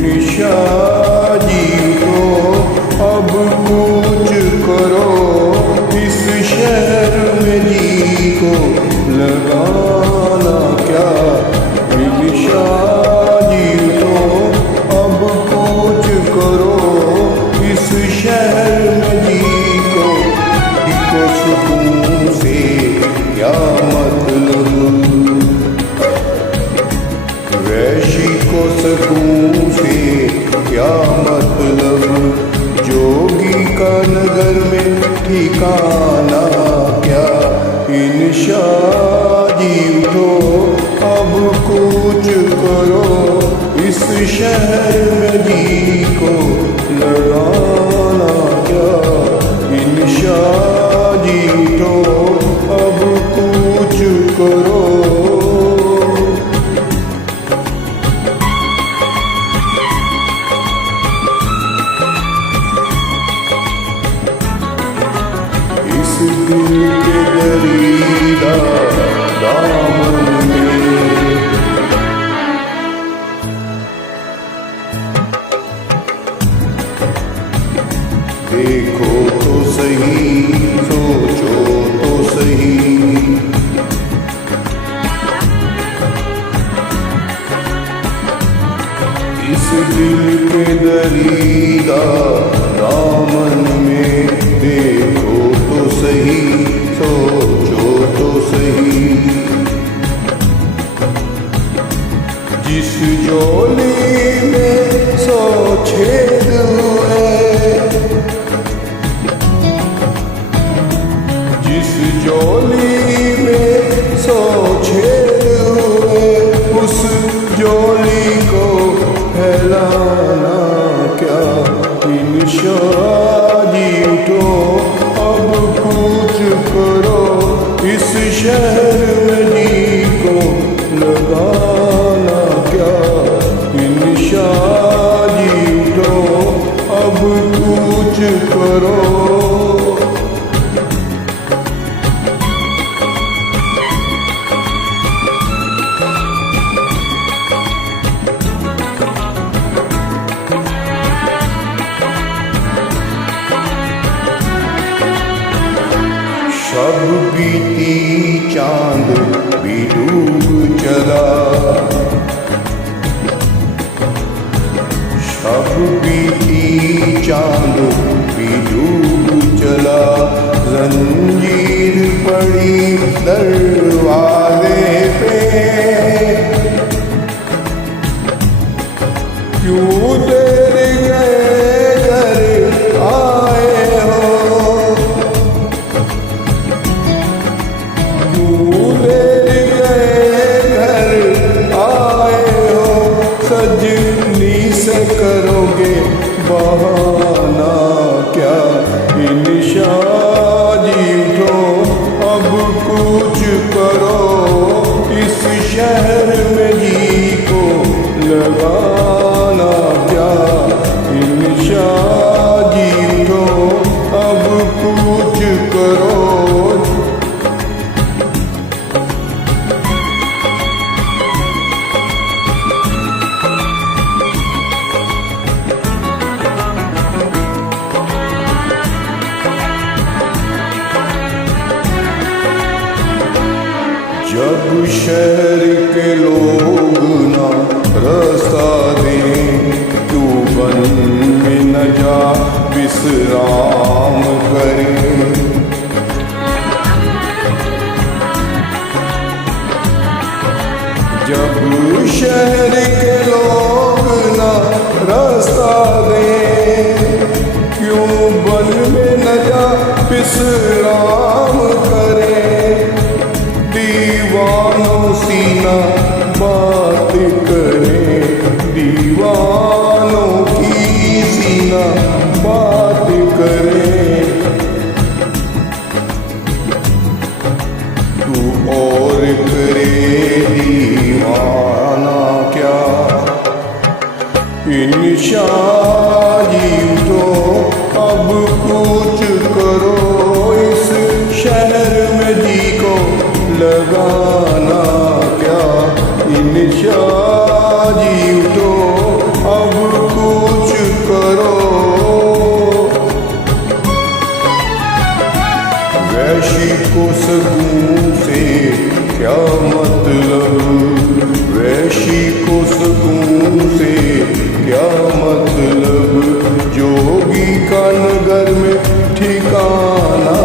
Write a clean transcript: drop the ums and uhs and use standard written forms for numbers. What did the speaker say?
निशाजी को अब कूच करो, इस शहर में जी को लगाना क्या। निशाजी को अब कूच करो, इस शहर में जी को सुकून से क्या मतलब। वैशी को सुकून से क्या मतलब, जोगी का नगर में ठिकाना क्या। इन शादी उठो अब कूच करो, इस शहर में जी को लगाना क्या। इन शादी उठो अब कूच करो। दिल के दरीदा दामन में देखो तो सही, सोचो तो सही। इस दिल के दरीदा दामन में देखो तो सही, सोचो तो सही। जिस झोली में 100 छेद है, जिस झोली में 100 छेद है, उस झोली को फैलाना क्या। इन शादी उठो अब कूच करो, इस शहर में जी को लगाना क्या। इन शादी उठो अब कूच करो। शब बीती चांद भी डूब चला, शब बीती चांद भी डूब चला। जंजीर पड़ी दरवाजे पे, क्यों देर गए घर आए हो। सजनी से करोगे बहाना क्या। इन शादी उठो अब कूच करो, इस शहर में जी को लगाना क्या। इन शादी उठो अब कूच करो। जब शहर के लोग ना रास्ता दें, तू बन में न जा विश्राम करें। जब शहर के लोग ना रास्ता दें, क्यों बन में न जा विश्राम करें। दीवानों सीना बात करें, दीवानों की सीना बात करें। तू और करे दीवाना क्या। इन शादी उठो अब कूच करो, इस शहर में जी लगाना क्या इन शादी तो अब कुछ करो। वैशी को सगुन से क्या मतलब, वैशी को सगुन से क्या मतलब, जोगी का नगर में ठिकाना